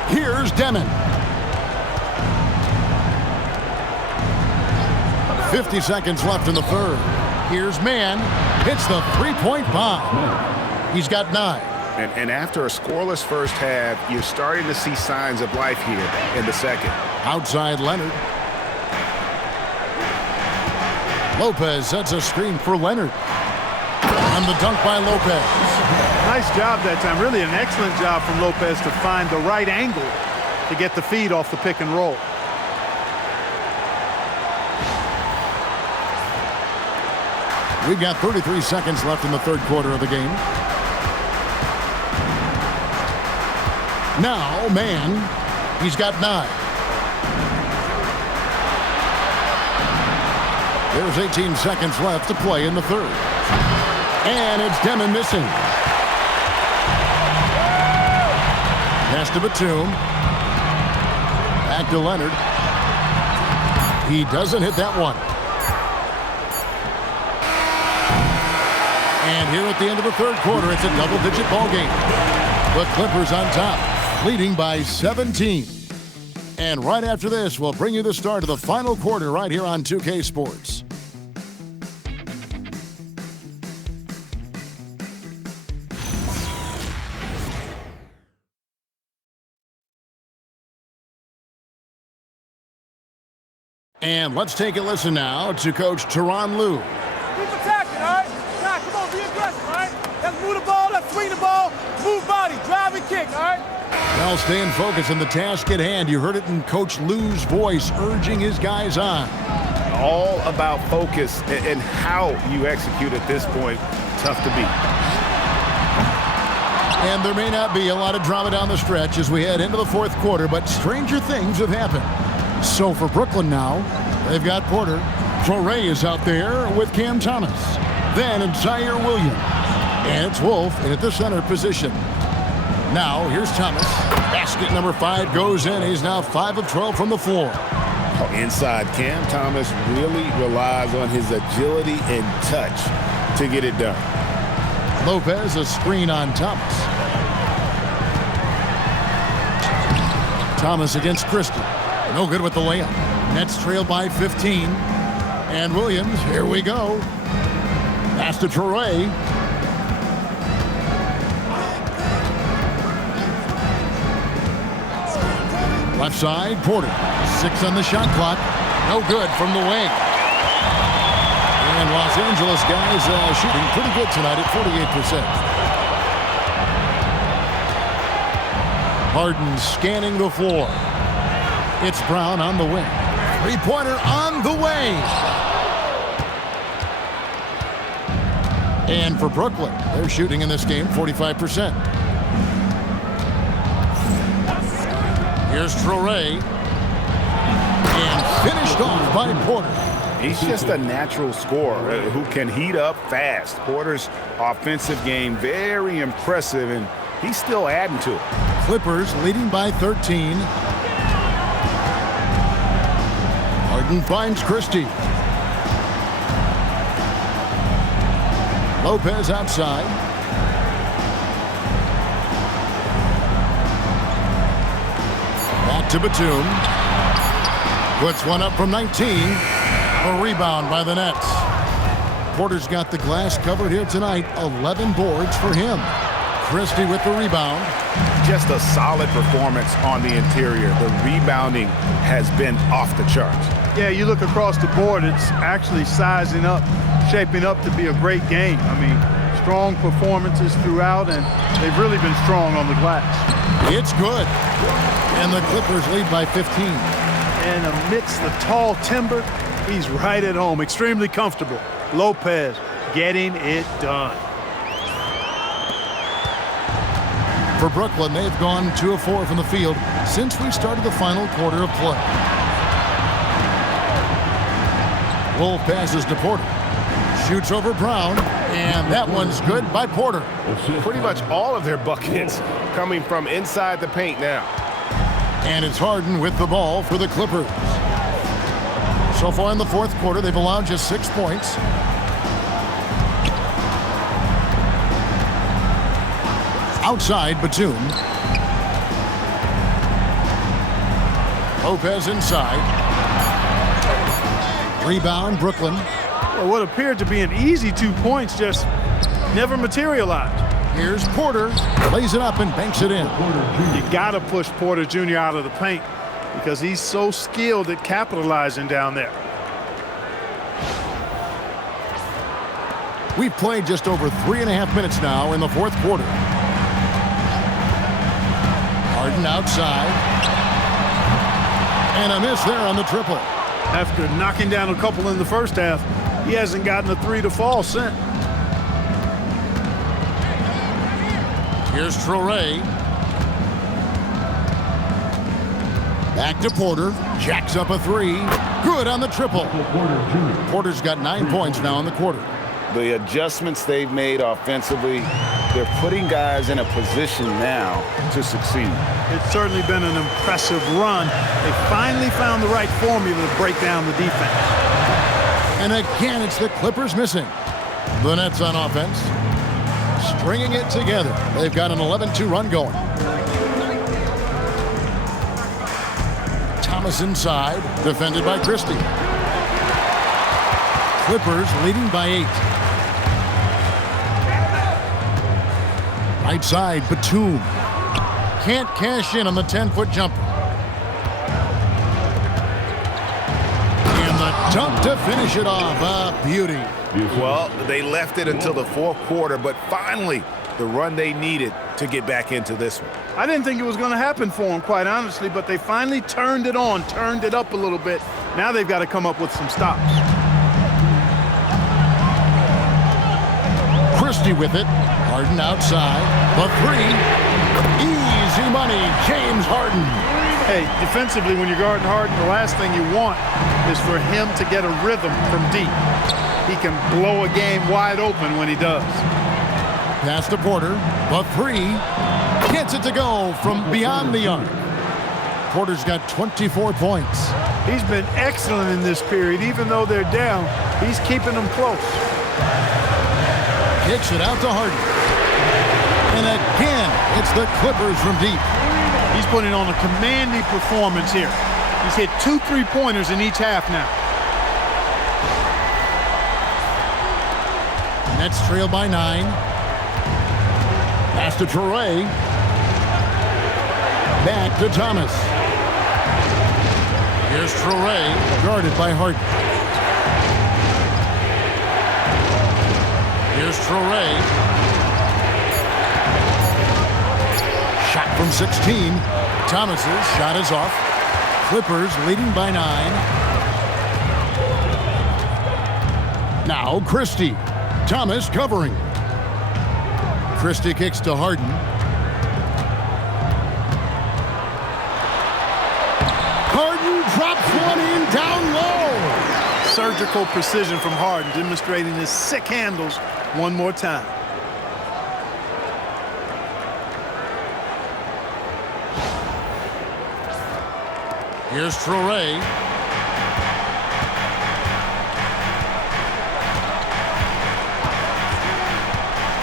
Here's Demon. 50 seconds left in the third. Here's man. Hits the 3-point bomb. He's got 9. And after a scoreless first half, you're starting to see signs of life here in the second. Outside Leonard. Lopez sets a screen for Leonard. And the dunk by Lopez. Nice job that time. Really an excellent job from Lopez to find the right angle to get the feed off the pick and roll. We've got 33 seconds left in the third quarter of the game. Now, man, he's got 9. There's 18 seconds left to play in the third. And it's Demon missing. Pass to Batum. Back to Leonard. He doesn't hit that one. And here at the end of the third quarter, it's a double-digit ball game. The Clippers on top, leading by 17. And right after this, we'll bring you the start of the final quarter right here on 2K Sports. And let's take a listen now to Coach Tyronn Lue. Keep attacking, all right? Now, come on, be aggressive, all right? Let's move the ball, let's swing the ball, move body, drive and kick, all right? Well, staying focused on the task at hand. You heard it in Coach Lue's voice, urging his guys on. All about focus and how you execute at this point. Tough to beat. And there may not be a lot of drama down the stretch as we head into the fourth quarter, but stranger things have happened. So for Brooklyn now, they've got Porter. Traoré is out there with Cam Thomas. Then it's Zaire Williams. And it's Wolf in at the center position. Now, here's Thomas. Basket number 5 goes in. He's now 5 of 12 from the floor. Inside, Cam Thomas really relies on his agility and touch to get it done. Lopez, a screen on Thomas. Thomas against Christie. No good with the layup. Nets trail by 15. And Williams, here we go. Pass to Traoré. Left side, Porter. 6 on the shot clock. No good from the wing. And Los Angeles guys shooting pretty good tonight at 48%. Harden scanning the floor. It's Brown on the wing. Three-pointer on the way. And for Brooklyn, they're shooting in this game 45%. Here's Traoré. And finished off by Porter. He's just a natural scorer who can heat up fast. Porter's offensive game, very impressive, and he's still adding to it. Clippers leading by 13. Harden finds Christie. Lopez outside. Back to Batum. Puts one up from 19. A rebound by the Nets. Porter's got the glass covered here tonight. 11 boards for him. Christie with the rebound. Just a solid performance on the interior. The rebounding has been off the charts. Yeah, you look across the board, it's actually sizing up, shaping up to be a great game. I mean, strong performances throughout, and they've really been strong on the glass. It's good. And the Clippers lead by 15. And amidst the tall timber, he's right at home, extremely comfortable. Lopez getting it done. For Brooklyn, they've gone 2 of 4 from the field since we started the final quarter of play. Wolf passes to Porter. Shoots over Brown, and that one's good by Porter. Pretty much all of their buckets coming from inside the paint now. And it's Harden with the ball for the Clippers. So far in the fourth quarter, they've allowed just 6 points. Outside, Batum. Lopez inside. Rebound, Brooklyn. Well, what appeared to be an easy 2 points just never materialized. Here's Porter. Lays it up and banks it in. You got to push Porter Jr. out of the paint because he's so skilled at capitalizing down there. We've played just over 3.5 minutes now in the fourth quarter. Harden outside. And a miss there on the triple. After knocking down a couple in the first half, he hasn't gotten a three to fall since. Here's Traore. Back to Porter. Jacks up a three. Good on the triple. Porter's got 9 points now in the quarter. The adjustments they've made offensively, they're putting guys in a position now to succeed. It's certainly been an impressive run. They finally found the right formula to break down the defense. And again, it's the Clippers missing. The Nets on offense, stringing it together. They've got an 11-2 run going. Thomas inside, defended by Christie. Clippers leading by 8. Right side, Batum. Can't cash in on the 10-foot jumper. And the dunk to finish it off. A beauty. Well, they left it until the fourth quarter, but finally the run they needed to get back into this one. I didn't think it was going to happen for them, quite honestly, but they finally turned it on, turned it up a little bit. Now they've got to come up with some stops. Christie with it. Harden outside. The three. Easy money. James Harden. Hey, defensively, when you're guarding Harden, the last thing you want is for him to get a rhythm from deep. He can blow a game wide open when he does. Pass to Porter. The three. Gets it to go from beyond the arc. Porter's got 24 points. He's been excellent in this period. Even though they're down, he's keeping them close. Kicks it out to Harden. And again, it's the Clippers from deep. He's putting on a commanding performance here. He's hit 2 3-pointers in each half now. Nets trail by 9. Pass to Traore. Back to Thomas. Here's Traore, guarded by Harden. Here's Traore. Shot from 16. Thomas's shot is off. Clippers leading by 9. Now Christie. Thomas covering. Christie kicks to Harden. Harden drops one in down low. Surgical precision from Harden, demonstrating his sick handles one more time. Here's Traore.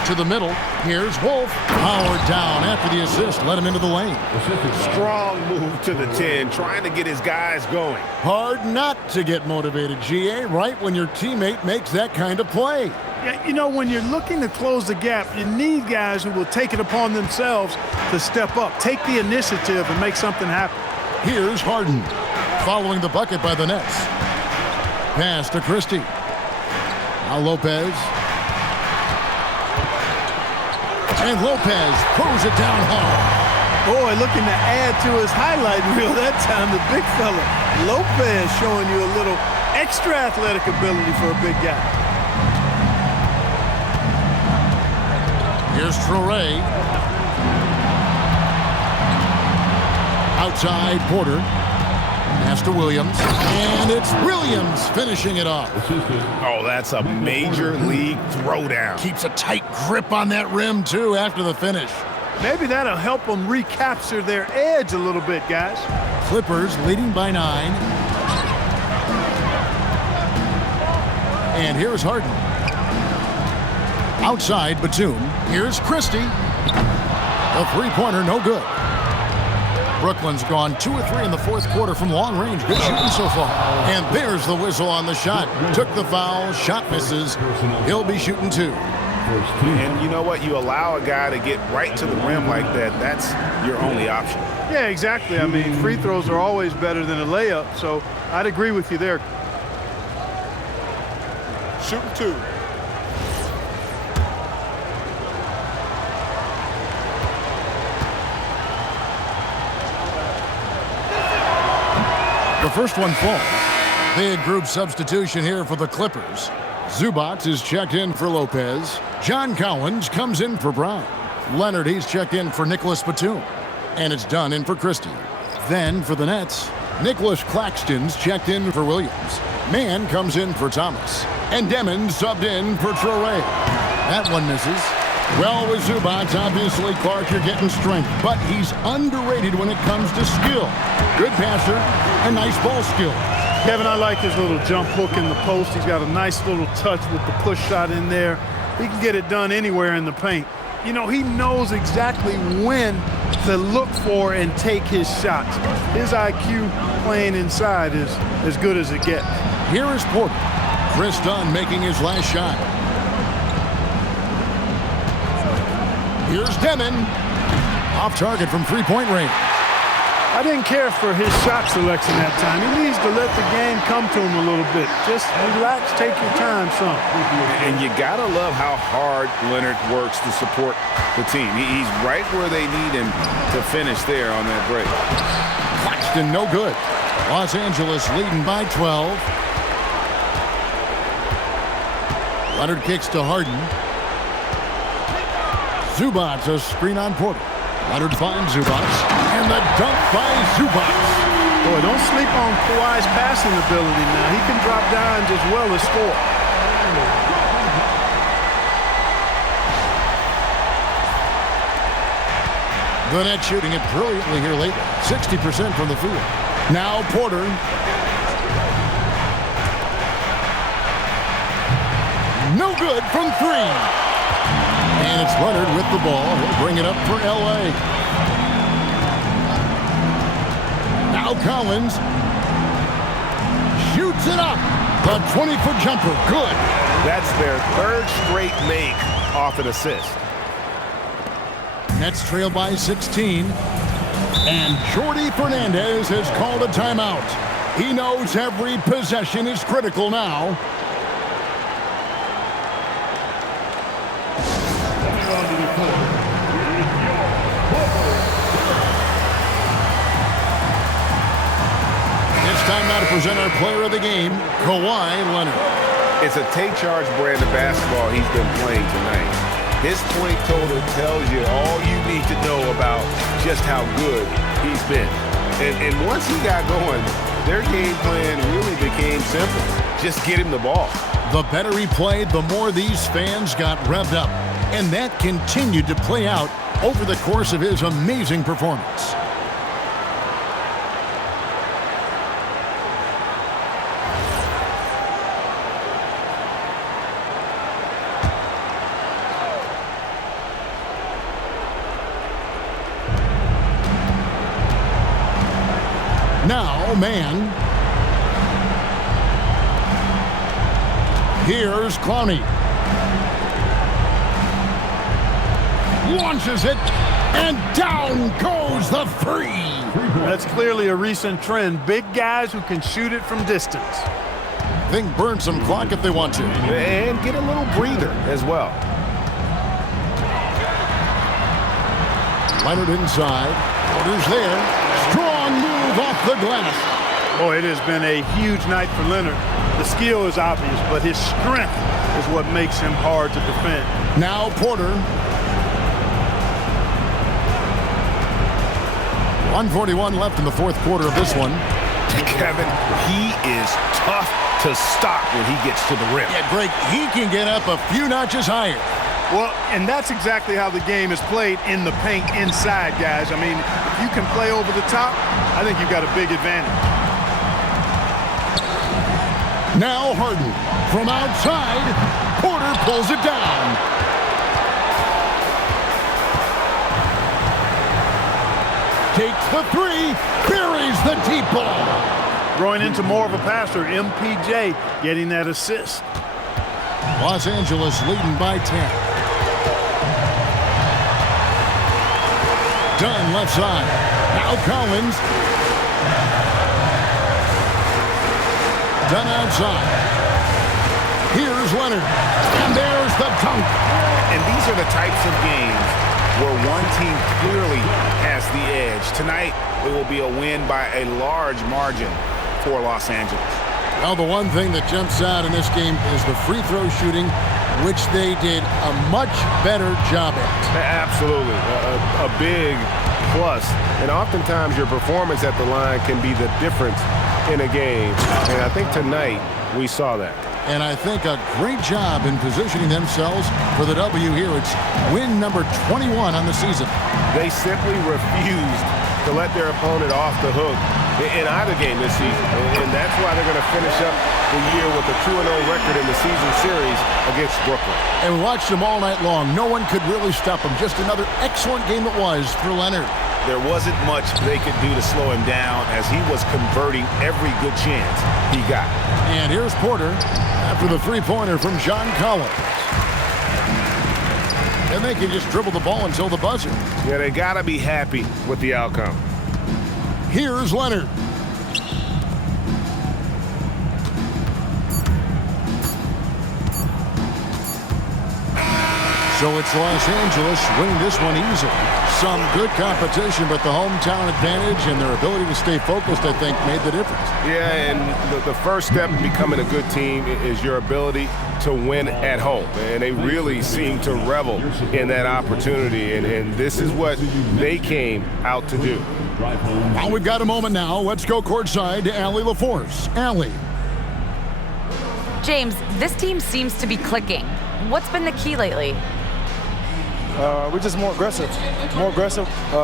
To the middle. Here's Wolf. Powered down after the assist. Let him into the lane. Strong move to the 10, trying to get his guys going. Hard not to get motivated, GA, right when your teammate makes that kind of play. Yeah, you know, when you're looking to close the gap, you need guys who will take it upon themselves to step up, take the initiative, and make something happen. Here's Harden, following the bucket by the Nets. Pass to Christie. Now Lopez. And Lopez throws it down hard. Boy, looking to add to his highlight reel that time, the big fella. Lopez showing you a little extra athletic ability for a big guy. Here's Traore. Outside Porter. Pass to Williams. And it's Williams finishing it off. Oh, that's a major league throwdown. Keeps a tight grip on that rim, too, after the finish. Maybe that'll help them recapture their edge a little bit, guys. Clippers leading by 9. And here's Harden. Outside Batum. Here's Christie. A three-pointer, no good. Brooklyn's gone 2 of 3 in the fourth quarter from long range. Good shooting so far. And there's the whistle on the shot. Took the foul. Shot misses. He'll be shooting 2. first team. And you know what? You allow a guy to get right to the rim like that, that's your only option. Yeah, exactly. I mean, free throws are always better than a layup, so I'd agree with you there. Shooting 2. The first one falls. Big group substitution here for the Clippers. Zubac is checked in for Lopez. John Collins comes in for Brown. Leonard, he's checked in for Nicholas Batum. And it's Dunn in for Christie. Then for the Nets, Nicholas Claxton's checked in for Williams. Mann comes in for Thomas. And Demon subbed in for Traore. That one misses. Well, with Zubac, obviously, Clark, you're getting strength. But he's underrated when it comes to skill. Good passer and nice ball skills. Kevin, I like his little jump hook in the post. He's got a nice little touch with the push shot in there. He can get it done anywhere in the paint. You know, he knows exactly when to look for and take his shots. His IQ playing inside is as good as it gets. Here is Porter. Chris Dunn making his last shot. Here's Demon. Off target from three-point range. I didn't care for his shot selection that time. He needs to let the game come to him a little bit. Just relax, take your time, son. And you got to love how hard Leonard works to support the team. He's right where they need him to finish there on that break. Claxton, no good. Los Angeles leading by 12. Leonard kicks to Harden. Zubac, a screen on Porter. Leonard finds Zubac, and the dunk by Zubac. Boy, don't sleep on Kawhi's passing ability now. He can drop dimes as well as score. The net shooting it brilliantly here lately. 60% from the field. Now Porter. No good from three. And it's Leonard with the ball. He'll bring it up for L.A. Now Collins shoots it up. The 20-foot jumper, good. That's their third straight make off an assist. Nets trail by 16. And Jordy Fernandez has called a timeout. He knows every possession is critical now. Time now to present our player of the game, Kawhi Leonard. It's a take-charge brand of basketball he's been playing tonight. His point total tells you all you need to know about just how good he's been. And once he got going, their game plan really became simple. Just get him the ball. The better he played, the more these fans got revved up. And that continued to play out over the course of his amazing performance. Now, man. Here's Clowney. Launches it, and down goes the three. That's clearly a recent trend. Big guys who can shoot it from distance. Think burn some clock if they want to. And get a little breather as well. Leonard inside. Porter's there. Strong move off the glass. Boy, it has been a huge night for Leonard. The skill is obvious, but his strength is what makes him hard to defend. Now Porter. 1:41 left in the fourth quarter of this one. Kevin, he is tough to stop when he gets to the rim. Yeah, Greg, he can get up a few notches higher. Well, and that's exactly how the game is played in the paint inside, guys. I mean, if you can play over the top, I think you've got a big advantage. Now Harden from outside. Porter pulls it down. Takes the three, buries the deep ball. Growing into more of a passer, MPJ getting that assist. Los Angeles leading by 10. Dunn left side. Now Collins. Dunn outside. Here's Leonard. And there's the dunk. And these are the types of games where one team clearly has the edge. Tonight, it will be a win by a large margin for Los Angeles. Well, the one thing that jumps out in this game is the free throw shooting, which they did a much better job at. Absolutely. A big plus. And oftentimes your performance at the line can be the difference in a game. And I think tonight we saw that. And I think a great job in positioning themselves for the W here. It's win number 21 on the season. They simply refused to let their opponent off the hook in either game this season. And that's why they're going to finish up the year with a 2-0 record in the season series against Brooklyn. And we watched them all night long. No one could really stop them. Just another excellent game it was for Leonard. There wasn't much they could do to slow him down as he was converting every good chance he got. And here's Porter after the three-pointer from John Collins. And they can just dribble the ball until the buzzer. Yeah, they got to be happy with the outcome. Here's Leonard. So it's Los Angeles winning this one easily. Some good competition, but the hometown advantage and their ability to stay focused, I think, made the difference. Yeah, and the first step in becoming a good team is your ability to win at home. And they really seem to revel in that opportunity, and this is what they came out to do. Well, we've got a moment now. Let's go courtside to Allie LaForce. Allie. James, this team seems to be clicking. What's been the key lately? We're just more aggressive.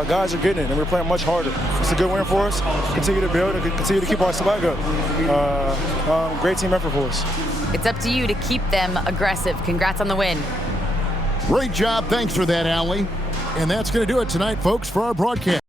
Guys are getting it, and we're playing much harder. It's a good win for us. Continue to build and continue to keep our swag up. Great team effort for us. It's up to you to keep them aggressive. Congrats on the win. Great job. Thanks for that, Allie. And that's going to do it tonight, folks, for our broadcast.